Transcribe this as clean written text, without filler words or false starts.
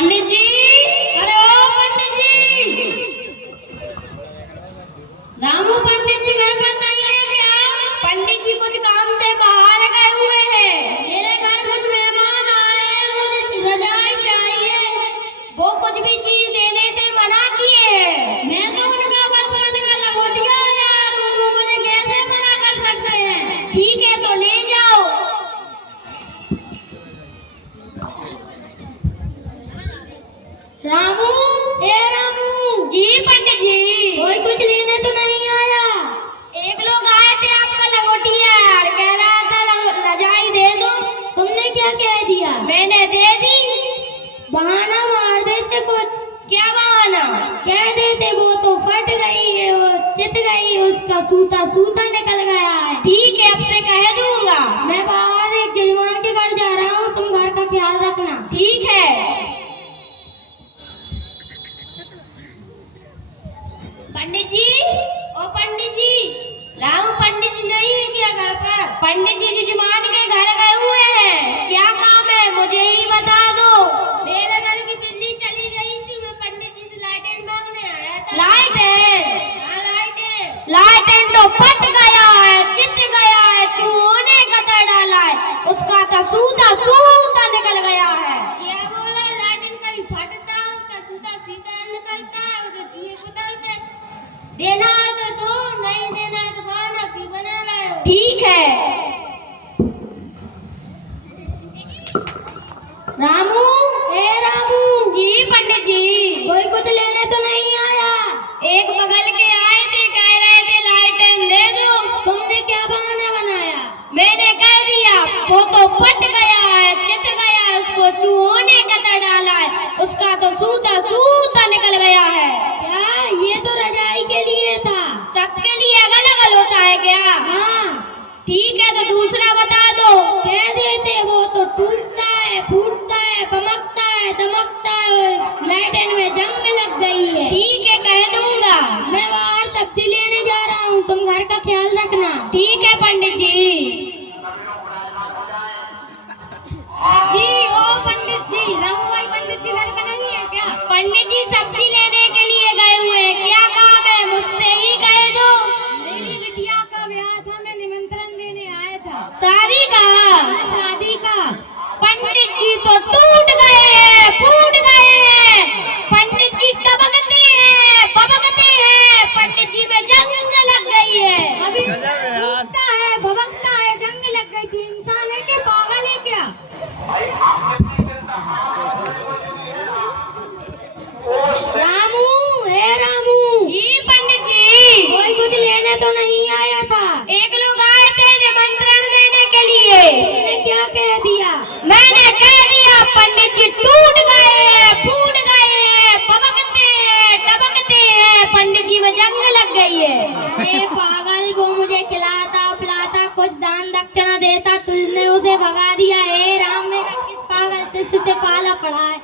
पंडित जी, अरे ओ पंडित जी, रामू पंडित जी घर पर नहीं है क्या? पंडित जी कुछ काम से बाहर गए हुए हैं। मेरे घर कुछ मेहमान आए हैं, मुझे रजाई चाहिए। वो कुछ भी चीज देने से मना किए हैं। मैं तो उनका बचपन का लंगोटिया यार हूँ, वो मुझे कैसे मना कर सकते हैं? ठीक है तो ले जाओ। रामू, ए रामू। जी पंडित जी। कोई कुछ लेने तो नहीं आया? एक लोग आए थे आपका लंगोटिया यार, कह रहा था रजाई दे दो। तुमने क्या कह दिया? मैंने दे दी। बहाना मार देते कुछ। क्या बहाना? कह देते वो तो फट गई है, वो चित गई, उसका सूता सूता निकल गया है। ठीक है अब से कह दूंगा। मैं बाहर एक जजमान के घर जा रहा हूँ, तुम घर का ख्याल रखना। ठीक है। पंडित जी, ओ पंडित जी, राम पंडित जी नहीं है क्या घर पर? पंडित जी जजमान के घर गए हुए हैं। क्या काम है मुझे ही बता दो। मेरे घर की बिजली चली गई थी, मैं पंडित जी से लाइटें मांगने आया था। लाइटें? हाँ लाइटें। लाइटें तो फट गया है, चित गया है, चूहों ने कतर डाला है, उसका तो सूता सूता निकल गया है। क्या बोला? लाइटें कभी फटता है, उसका सूता सीधा निकलता है, वो तो चूहे कुतरते। देना है तो दो, नहीं देना है तो बहाना क्यों बना रहे हो? ठीक है। रामू, ए रामू। जी पंडित जी। कोई कुछ लेने तो नहीं आया? एक बगल के आए थे, कह रहे थे लाइटें दे दो। तुमने क्या बहाना बनाया? मैंने कह दिया वो तो फट गया है, चित गया है, उसको चूहों ने कतर डाला है, उसका तो सूता सूता निकल गया है। क्या ये तो रजाई के लिए था? सबके लिए अलग अलग होता है क्या? हाँ। ठीक है तो दूसरा बता दो। कह देते वो तो टूटता है, फूटता है, बमकता है, दमकता है, लाइटन में जंग लग गई है। ठीक है कह दूंगा। मैं बाहर सब्जी लेने जा रहा हूँ, तुम घर का ख्याल रखना। ठीक है पंडित जी। जी ओ पंडित जी, रामू भाई पंडित जी घर पे नहीं है क्या? पंडित जी सब्जी लेने के लिए गए हुए हैं। क्या काम है मुझसे ही कह दो। मेरी बिटिया का ब्याह था, मैं निमंत्रण देने आया था। शादी का? शादी का। पंडित जी तो टूट गए हैं, फूट गए हैं, पंडित जी टबकते हैं, बबकते हैं, पंडित जी में जंग लग गई है। अभी टूटता है, बबकता है, जंग लग गई, तू इंसान है क्या, पागल है क्या? रामू, हे रामू। जी पंडित जी। कोई कुछ लेने तो नहीं आया था? एक लोग आए थे निमंत्रण देने के लिए। तुमने क्या कह दिया? मैंने कह दिया पंडित जी टूट गए हैं, फूट गए हैं, बबकते हैं, टबकते हैं, पंडित जी में जंग लग गई है। अरे पागल, वो मुझे खिलाता पिलाता, कुछ दान दक्षिणा देता, तुमने उसे भगा दिया। हे राम, मेरा किस पागल शिष्य से पाला पड़ा है।